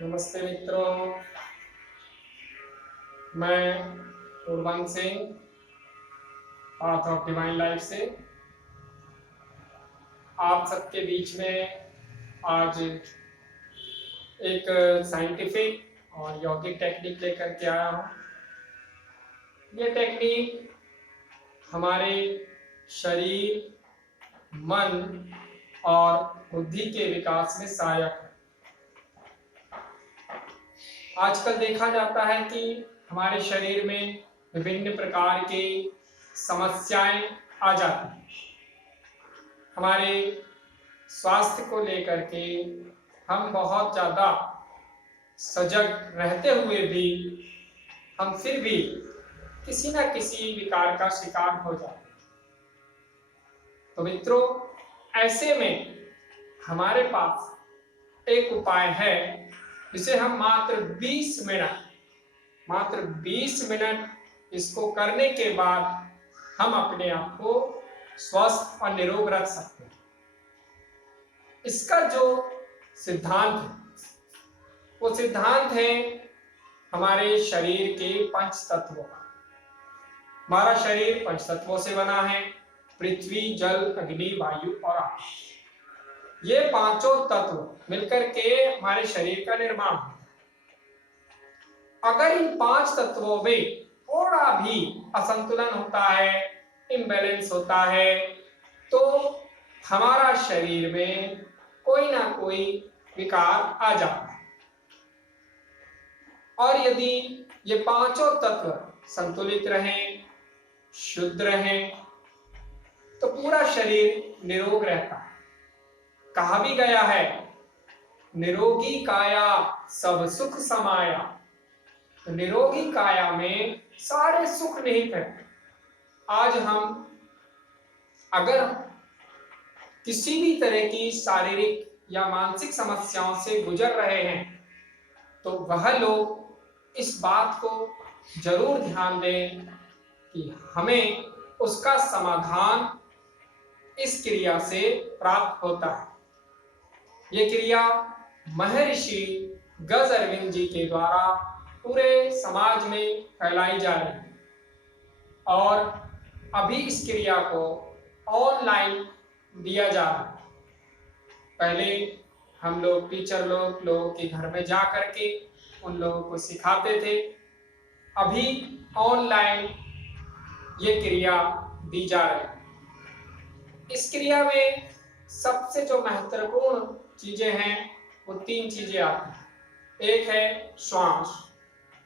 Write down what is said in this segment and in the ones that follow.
नमस्ते मित्रों, मैं Urvansh Singh path of divine life से आप सबके बीच में आज एक साइंटिफिक और यौगिक टेक्निक लेकर के आया हूँ। ये टेक्निक हमारे शरीर, मन और बुद्धि के विकास में सहायक है। आजकल देखा जाता है कि हमारे शरीर में विभिन्न प्रकार की समस्याएं आ जाती हैं। हमारे स्वास्थ्य को लेकर के हम बहुत ज़्यादा सजग रहते हुए भी हम फिर भी किसी न किसी विकार का शिकार हो जाते हैं। तो मित्रों, ऐसे में हमारे पास एक उपाय है जिसे हम मात्र 20 मिनट इसको करने के बाद हम अपने आप को स्वस्थ और निरोग रख सकते हैं। इसका जो सिद्धांत है वो सिद्धांत है हमारे शरीर के पंच तत्वों का। हमारा शरीर पंच तत्वों से बना है: पृथ्वी, जल, अग्नि, वायु और आकाश। ये पांचों तत्व मिलकर के हमारे शरीर का निर्माण है। अगर इन पांच तत्वों में थोड़ा भी असंतुलन होता है, इम्बैलेंस होता है, तो हमारा शरीर में कोई ना कोई विकार आ जाता है। और यदि ये पांचों तत्व संतुलित रहें, शुद्ध रहें, तो पूरा शरीर निरोग रहता है। कहा भी गया है, निरोगी काया सब सुख समाया। तो निरोगी काया में सारे सुख निहित हैं। आज हम अगर किसी भी तरह की शारीरिक या मानसिक समस्याओं से गुजर रहे हैं तो वह लोग इस बात को जरूर ध्यान दें कि हमें उसका समाधान इस क्रिया से प्राप्त होता है। ये क्रिया महर्षि गज अरविंद जी के द्वारा पूरे समाज में फैलाई जा रही है और अभी इस क्रिया को ऑनलाइन दिया जा रहा है। पहले हम लोग टीचर लोगों के घर में जा करके उन लोगों को सिखाते थे। अभी ऑनलाइन ये क्रिया दी जा रही है। इस क्रिया में सबसे जो महत्वपूर्ण चीजें हैं वो 3 चीजें आती हैं। एक है श्वास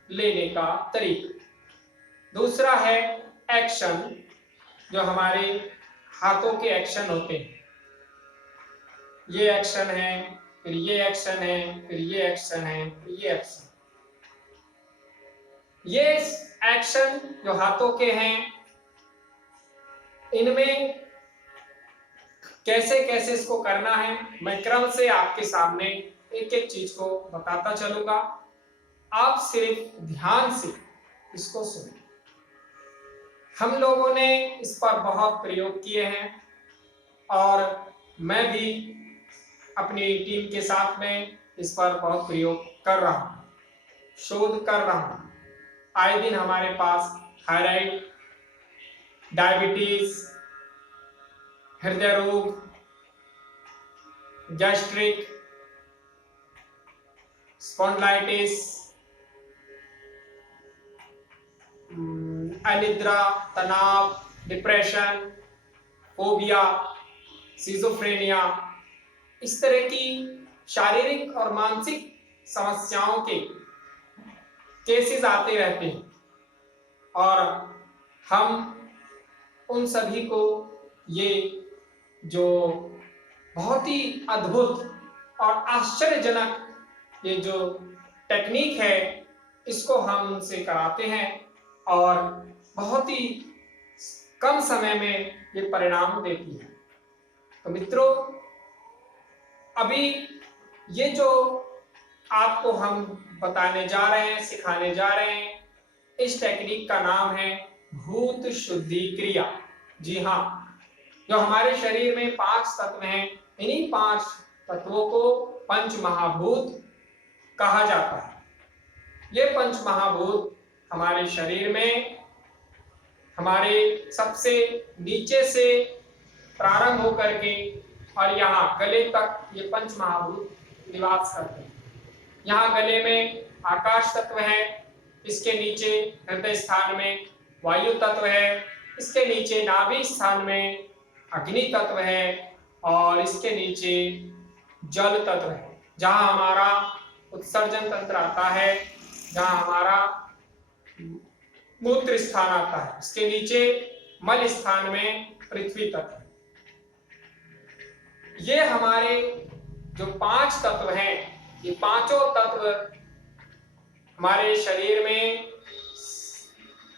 लेने का तरीका, दूसरा है एक्शन, जो हमारे हाथों के एक्शन होते हैं। ये एक्शन है, फिर ये एक्शन है, फिर ये एक्शन है, फिर ये एक्शन। ये एक्शन जो हाथों के हैं, इनमें कैसे कैसे इसको करना है मैं क्रम से आपके सामने एक एक चीज को बताता चलूंगा। आप सिर्फ ध्यान से इसको सुनिए। हम लोगों ने इस पर बहुत प्रयोग किए हैं और मैं भी अपनी टीम के साथ में इस पर बहुत प्रयोग कर रहा हूँ, शोध कर रहा हूँ। आए दिन हमारे पास थायराइड, डायबिटीज, हृदय रोग, गैस्ट्रिक, स्पॉन्डिलाइटिस, अनिद्रा, तनाव, डिप्रेशन, फोबिया, सिजोफ्रेनिया, इस तरह की शारीरिक और मानसिक समस्याओं के केसेस आते रहते हैं और हम उन सभी को ये जो बहुत ही अद्भुत और आश्चर्यजनक ये जो टेक्निक है इसको हम उनसे कराते हैं और बहुत ही कम समय में ये परिणाम देती है। तो मित्रों, अभी ये जो आपको हम बताने जा रहे हैं, सिखाने जा रहे हैं, इस टेक्निक का नाम है भूत शुद्धि क्रिया। जी हाँ, जो हमारे शरीर में 5 तत्व हैं, इन्हीं 5 तत्वों को पंच महाभूत कहा जाता है। ये पंच महाभूत हमारे शरीर में हमारे सबसे नीचे से प्रारंभ होकर के और यहाँ गले तक ये पंच महाभूत निवास करते हैं। यहाँ गले में आकाश तत्व है, इसके नीचे हृदय स्थान में वायु तत्व है, इसके नीचे नाभि स्थान में अग्नि तत्व है और इसके नीचे जल तत्व है, जहाँ हमारा उत्सर्जन तंत्र आता है, जहाँ हमारा मूत्र स्थान आता है, इसके नीचे मल स्थान में पृथ्वी तत्व है। ये हमारे जो 5 तत्व हैं, ये पांचों तत्व हमारे शरीर में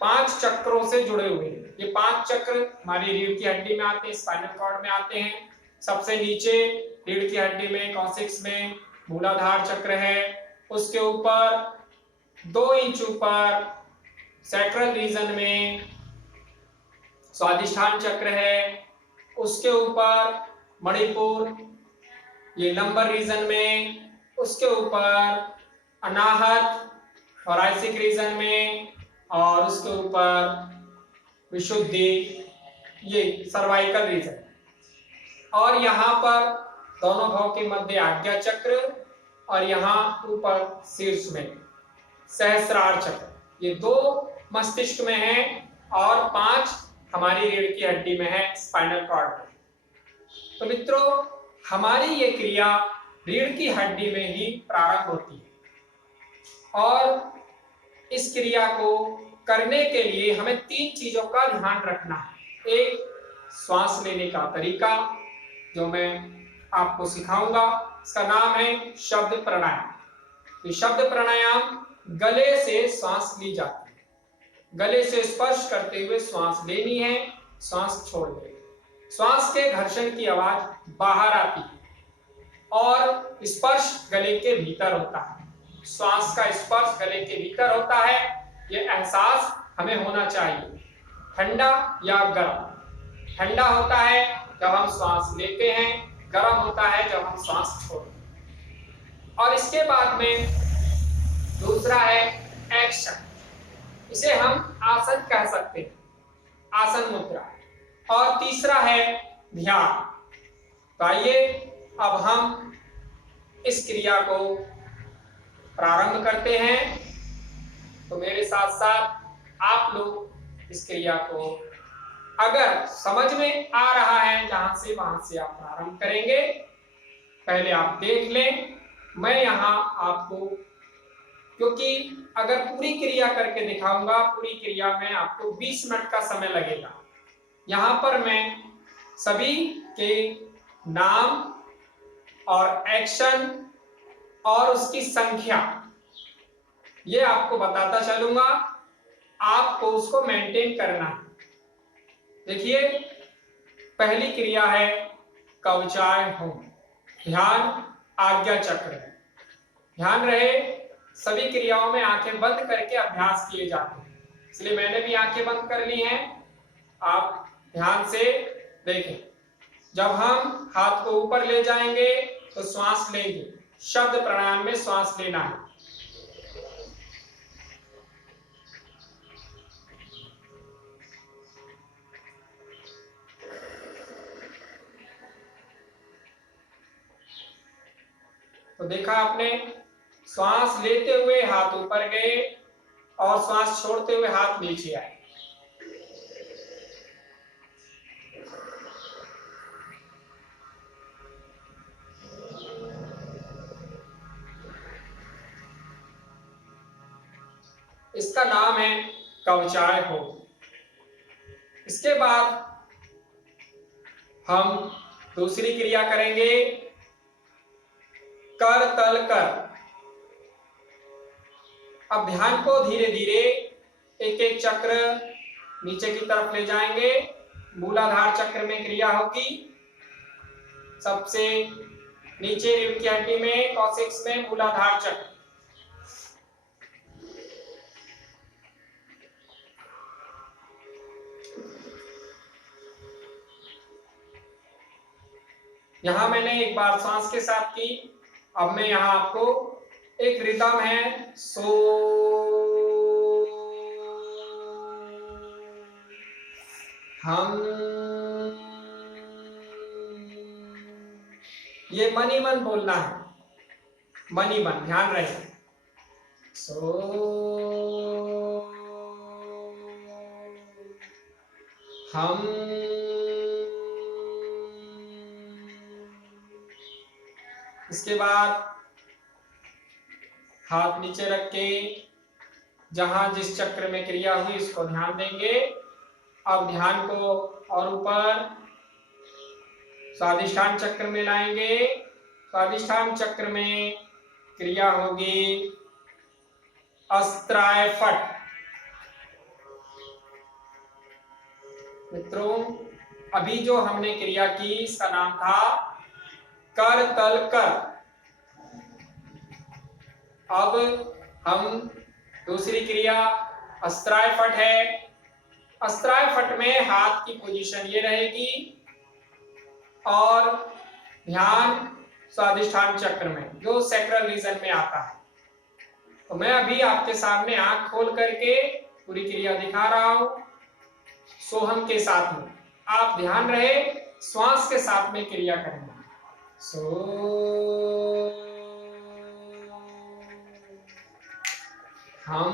5 चक्रों से जुड़े हुए हैं। ये 5 चक्र हमारी रीढ़ की हड्डी में आते हैं, स्पाइनल कॉर्ड में आते हैं। सबसे नीचे रीढ़ की हड्डी में कॉक्सिक्स में मूलाधार चक्र है, उसके ऊपर 2 इंच ऊपर सैक्रल रीजन में स्वादिष्ठान चक्र है, उसके ऊपर मणिपुर ये लंबर रीजन में, उसके ऊपर अनाहत थोरैसिक रीजन में और उसके ऊपर विशुद्धि ये सर्वाइकल रीजन। और यहाँ पर दोनों भाव के मध्य आज्ञा चक्र और यहाँ ऊपर शीर्ष में सहस्रार चक्र, ये 2 मस्तिष्क में है और 5 हमारी रीढ़ की हड्डी में है, स्पाइनल कॉर्ड में। तो मित्रों, हमारी ये क्रिया रीढ़ की हड्डी में ही प्रारंभ होती है और इस क्रिया को करने के लिए हमें 3 चीजों का ध्यान रखना है। एक, श्वास लेने का तरीका जो मैं आपको सिखाऊंगा, इसका नाम है शब्द प्राणायाम। ये शब्द प्राणायाम गले से श्वास ली जाती है, गले से स्पर्श करते हुए श्वास लेनी है, श्वास छोड़नी है। श्वास के घर्षण की आवाज बाहर आती है और स्पर्श गले के भीतर होता है। श्वास का स्पर्श गले के भीतर होता है, यह एहसास हमें होना चाहिए। ठंडा या गर्म, ठंडा होता है जब हम श्वास लेते हैं, गर्म होता है जब हम श्वास छोड़ते हैं। और इसके बाद में दूसरा है एक्शन, इसे हम आसन कह सकते हैं, आसन मुद्रा। और तीसरा है ध्यान। तो आइए अब हम इस क्रिया को प्रारंभ करते हैं। तो मेरे साथ साथ आप लोग इस क्रिया को अगर समझ में आ रहा है जहां से वहां से आप प्रारंभ करेंगे। पहले आप देख लें, मैं यहाँ आपको, क्योंकि अगर पूरी क्रिया करके दिखाऊंगा, पूरी क्रिया में आपको 20 मिनट का समय लगेगा। यहाँ पर मैं सभी के नाम और एक्शन और उसकी संख्या ये आपको बताता चलूंगा, आपको उसको मेंटेन करना है। देखिए, पहली क्रिया है कवचाय होम, ध्यान आज्ञा चक्र है। ध्यान रहे, सभी क्रियाओं में आंखें बंद करके अभ्यास किए जाते हैं, इसलिए मैंने भी आंखें बंद कर ली हैं। आप ध्यान से देखें। जब हम हाथ को ऊपर ले जाएंगे तो श्वास लेंगे, शब्द प्राणायाम में श्वास लेना है। तो देखा आपने, श्वास लेते हुए हाथ ऊपर गए और श्वास छोड़ते हुए हाथ नीचे आए। इसका नाम है कवचाय होम। इसके बाद हम दूसरी क्रिया करेंगे कर तल कर। अब ध्यान को धीरे धीरे एक एक चक्र नीचे की तरफ ले जाएंगे। मूलाधार चक्र में क्रिया होगी, सबसे नीचे रीढ़ की हड्डी में कॉक्सिक्स में मूलाधार चक्र। यहां मैंने एक बार सांस के साथ की, अब मैं यहां आपको एक रिदम है सो, हम, ये मन ही मन बोलना है, मन ही मन, ध्यान रहे। सो हम, इसके बाद हाथ नीचे रख के जहां जिस चक्र में क्रिया हुई इसको ध्यान देंगे। अब ध्यान को और ऊपर स्वादिष्ठान चक्र में लाएंगे। स्वादिष्ठान चक्र में क्रिया होगी अस्त्राय फट। मित्रों, अभी जो हमने क्रिया की इसका नाम था कर तल कर। अब हम दूसरी क्रिया अस्त्राय फट है। अस्त्राय फट में हाथ की पोजीशन ये रहेगी और ध्यान स्वादिष्ठान चक्र में जो सैक्रल रीजन में आता है। तो मैं अभी आपके सामने आंख खोल करके पूरी क्रिया दिखा रहा हूं सोहम के साथ में। आप ध्यान रहे श्वास के साथ में क्रिया करेंगे। सो हम,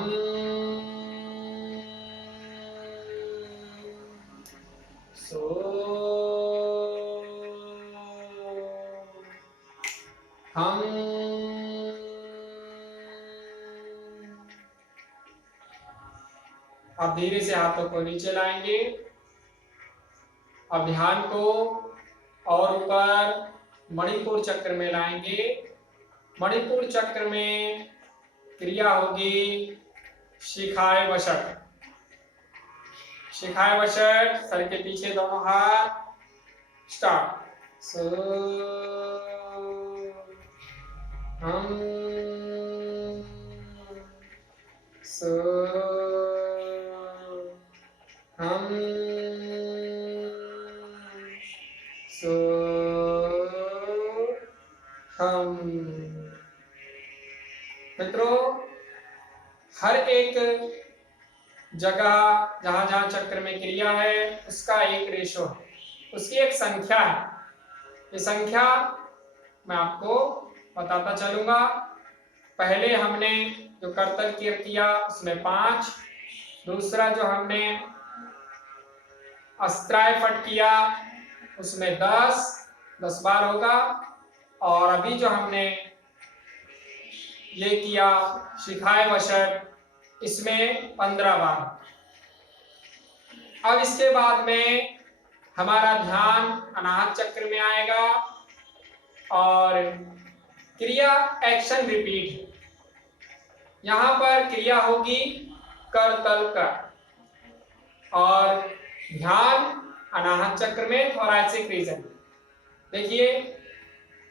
सो हम, अब धीरे से हाथों को नीचे लाएंगे। अब ध्यान को और ऊपर मणिपुर चक्र में लाएंगे। मणिपुर चक्र में क्रिया होगी शिखाय वशट। शिखाय वशट, सर के पीछे दोनों हाथ, स्टार्ट। सो हम, सो हम, सो हम। मित्रों, हर एक जगह जहां जहां चक्र में क्रिया है उसका एक रेशो है, उसकी एक संख्या है। ये संख्या मैं आपको बताता चलूंगा। पहले हमने जो करतल किया उसमें 5, दूसरा जो हमने अस्त्राय फट किया उसमें 10 बार होगा, और अभी जो हमने ये किया शिखाय वशट इसमें 15 बार। अब इसके बाद में हमारा ध्यान अनाहत चक्र में आएगा और क्रिया एक्शन रिपीट। यहां पर क्रिया होगी कर तल कर और ध्यान अनाहत चक्र में थोरैसिक रीजन। देखिए,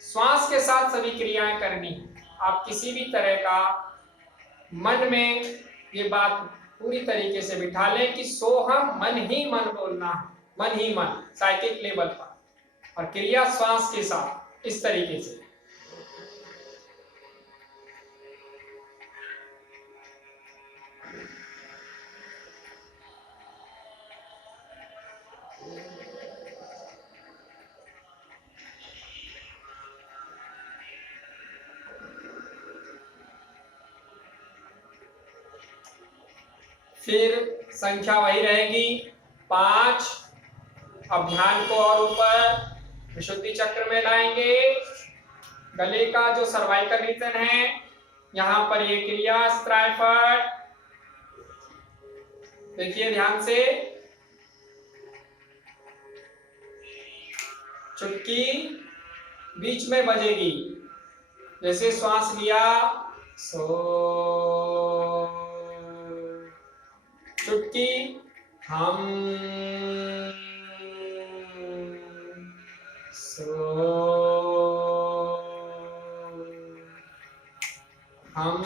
श्वास के साथ सभी क्रियाएं करनी है। आप किसी भी तरह का मन में ये बात पूरी तरीके से बिठा लें कि सोहम मन ही मन बोलना है, मन ही मन, साइकिक लेवल पर, और क्रिया श्वास के साथ इस तरीके से। फिर संख्या वही रहेगी 5। अब ध्यान को और ऊपर विशुद्धि चक्र में लाएंगे। गले का जो सर्वाइकल रीजन है यहां पर ये क्रिया अस्त्राय फट। देखिए ध्यान से, चुटकी बीच में बजेगी। जैसे श्वास लिया सो, चुटकी हम, सो हम।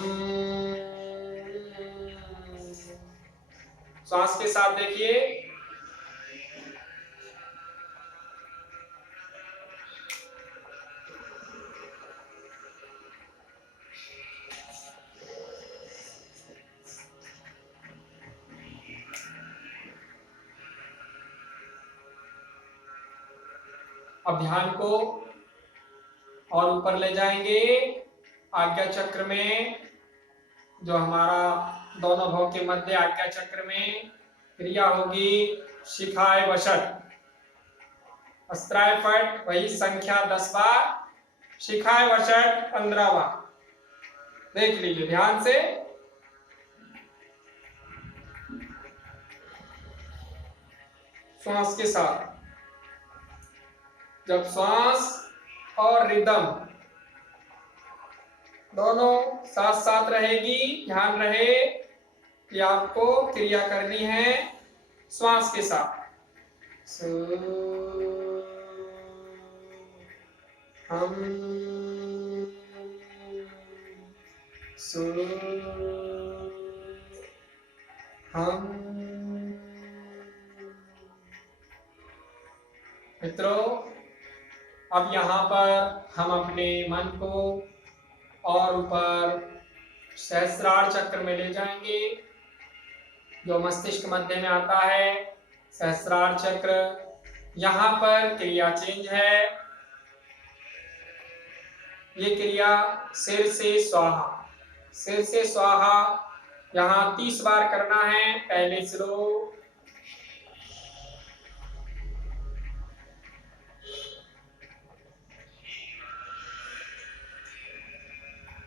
श्वास के साथ देखिए, अब ध्यान को और ऊपर ले जाएंगे। आज्ञा चक्र में, जो हमारा दोनों भाव के मध्य आज्ञा चक्र में क्रिया होगी शिखाय वशट। अस्त्राय फट वही संख्या 10 बार, शिखाय वशट 15 बार। देख लीजिए ध्यान से। श्वास के साथ, जब श्वास और रिदम दोनों साथ साथ रहेगी, ध्यान रहे कि आपको क्रिया करनी है श्वास के साथ। हम मित्रों, अब यहाँ पर हम अपने मन को और ऊपर सहस्रार चक्र में ले जाएंगे, जो मस्तिष्क मध्य में आता है। सहस्रार चक्र, यहाँ पर क्रिया चेंज है। ये क्रिया सिर से स्वाहा, सिर से स्वाहा यहाँ 30 बार करना है। पहले स्लो,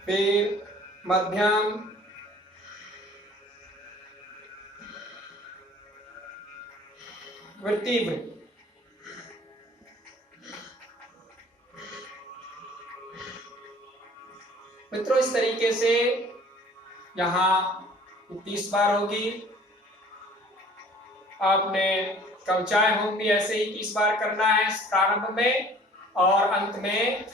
फिर मध्यम, फिर तीव्र। मित्रों, इस तरीके से यहाँ 30 बार होगी। आपने कवचाएं होम भी ऐसे ही 30 बार करना है, प्रारंभ में और अंत में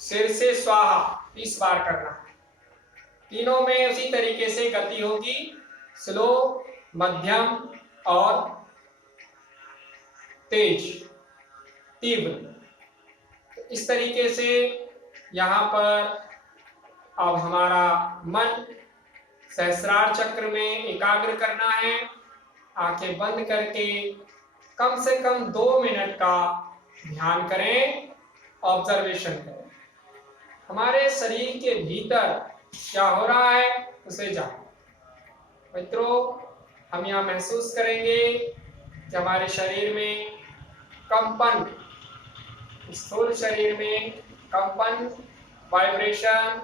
सिर से स्वाहा 30 बार करना है। तीनों में उसी तरीके से गति होगी, स्लो, मध्यम और तेज, तीव्र। तो इस तरीके से यहाँ पर अब हमारा मन सहस्रार चक्र में एकाग्र करना है। आंखें बंद करके कम से कम 2 मिनट का ध्यान करें, ऑब्जर्वेशन करें। हमारे शरीर के भीतर क्या हो रहा है उसे जानें। मित्रों, हम यहाँ महसूस करेंगे कि हमारे शरीर में कंपन, स्थूल शरीर में कंपन, वाइब्रेशन,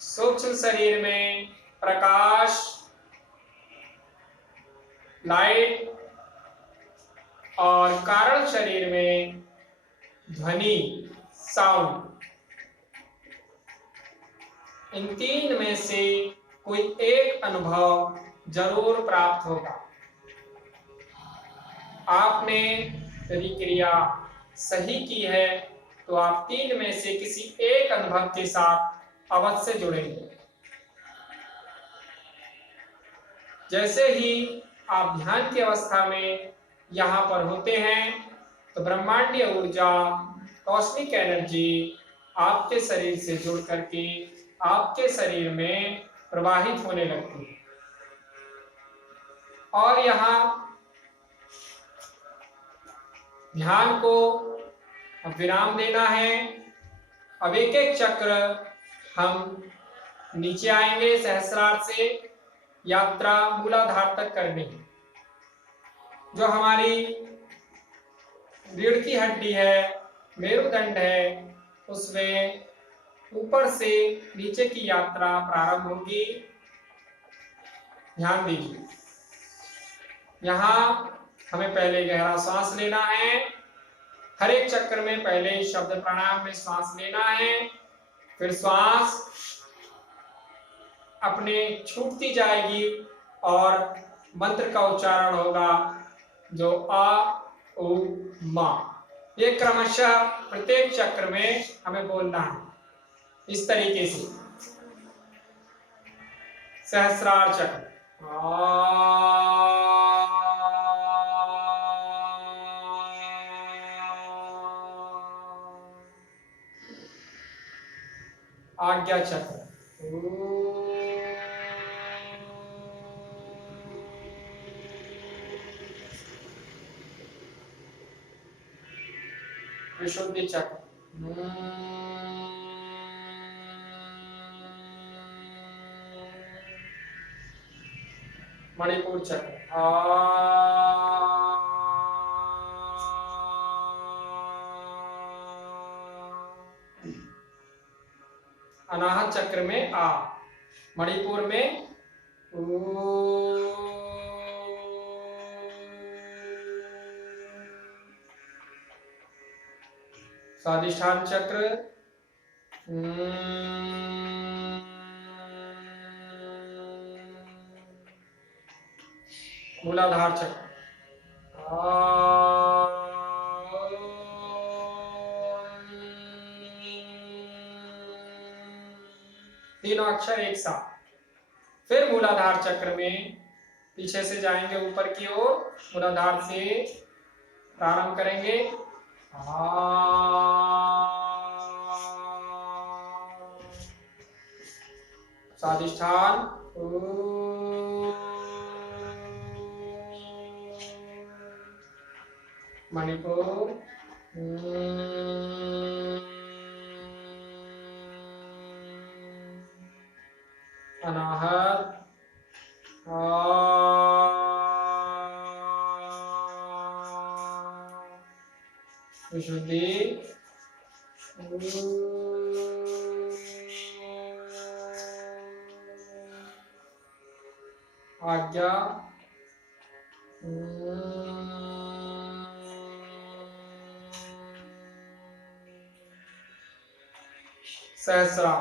सूक्ष्म शरीर में प्रकाश, लाइट, और कारण शरीर में ध्वनि, साउंड। इन तीन में से कोई एक अनुभव जरूर प्राप्त होगा। आपने यदि क्रिया सही की है तो आप तीन में से किसी एक अनुभव के साथ अवश्य जुड़ेंगे। जैसे ही आप ध्यान की अवस्था में यहाँ पर होते हैं तो ब्रह्मांडीय ऊर्जा, कॉस्मिक एनर्जी आपके शरीर से जुड़ करके आपके शरीर में प्रवाहित होने लगती है। और यहाँ ध्यान को अब विराम देना है। अब एक एक चक्र हम नीचे आएंगे, सहस्रार से यात्रा मूलाधार तक करनी है। जो हमारी रीढ़ की हड्डी है, मेरुदंड है, उसमें ऊपर से नीचे की यात्रा प्रारंभ होगी। ध्यान दीजिए, यहाँ हमें पहले गहरा सांस लेना है। हर एक चक्र में पहले शब्द प्राणायाम में सांस लेना है, फिर श्वास अपने छूटती जाएगी और मंत्र का उच्चारण होगा, जो आ उ मा। ये क्रमशः प्रत्येक चक्र में हमें बोलना है इस तरीके से। सहस्रार चक्र, आज्ञा चक्र, विशुद्धि चक्र, मणिपुर चक्र, अनाहत चक्र में आ, मणिपुर में स्वादिष्ठान चक्र, मूलाधार चक्र, तीनों अक्षर एक साथ। फिर मूलाधार चक्र में पीछे से जाएंगे ऊपर की ओर, मूलाधार से प्रारंभ करेंगे, स्वादिष्ठान, मणिपुर, अनाहत, विशुद्धि, आज्ञा, सहस्रा,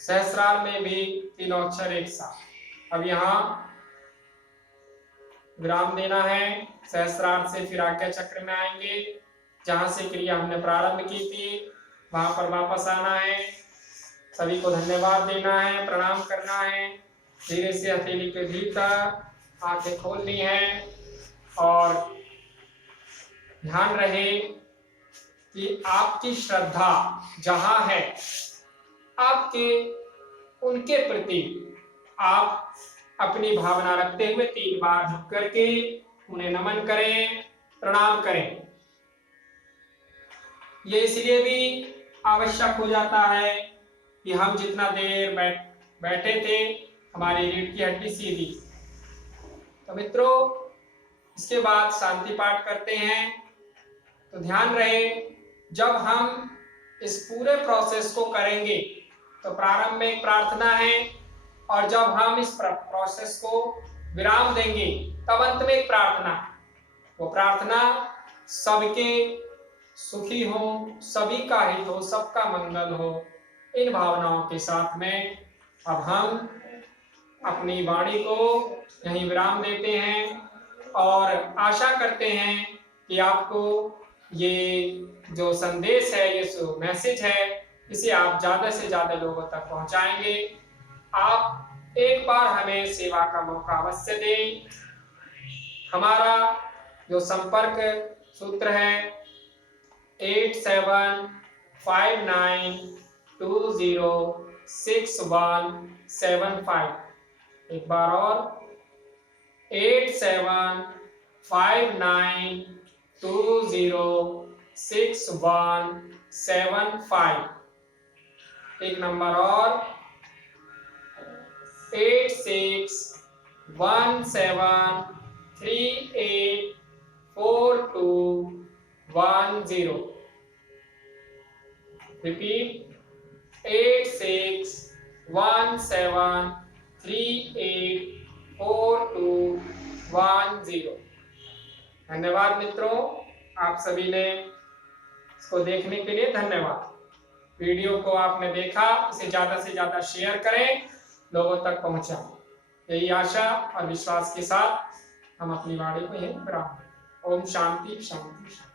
सहस्रार में भी तीनों अक्षर एक साथ। अब यहाँ विराम देना है, सहस्रार से फिर आज्ञा चक्र में आएंगे, जहां से क्रिया हमने प्रारंभ की थी वहां पर वापस आना है, सभी को धन्यवाद देना है, प्रणाम करना है, धीरे से हथेली के भीतर आंखें खोलनी है और ध्यान रहे कि आपकी श्रद्धा जहां है, आपके उनके प्रति आप अपनी भावना रखते हुए 3 बार झुक करके उन्हें नमन करें, प्रणाम करें। ये इसलिए भी आवश्यक हो जाता है कि हम जितना देर बैठे थे हमारी रीढ़ की हड्डी सीधी। तो मित्रों, इसके बाद शांति पाठ करते हैं। तो ध्यान रहे, जब हम इस पूरे प्रोसेस को करेंगे तो प्रारंभ में एक प्रार्थना है और जब हम इस प्रोसेस को विराम देंगे तब अंत में एक प्रार्थना। वो प्रार्थना सबके सुखी हो, सभी का हित हो, सबका मंगल हो, इन भावनाओं के साथ में अब हम अपनी वाणी को यहीं विराम देते हैं और आशा करते हैं कि आपको ये जो संदेश है, ये जो मैसेज है, इसे आप ज्यादा से ज्यादा लोगों तक पहुंचाएंगे। आप एक बार हमें सेवा का मौका अवश्य दें। हमारा जो संपर्क सूत्र है 8759206175। एक बार और 8759206175। एक नंबर और 8617384210। रिपीट 8617384210। धन्यवाद मित्रों, आप सभी ने इसको देखने के लिए धन्यवाद। वीडियो को आपने देखा, इसे ज्यादा से ज्यादा शेयर करें, लोगों तक पहुंचाएं। यही आशा और विश्वास के साथ हम अपनी वाणी को यहीं विराम दें। ओम शांति शांति शांति।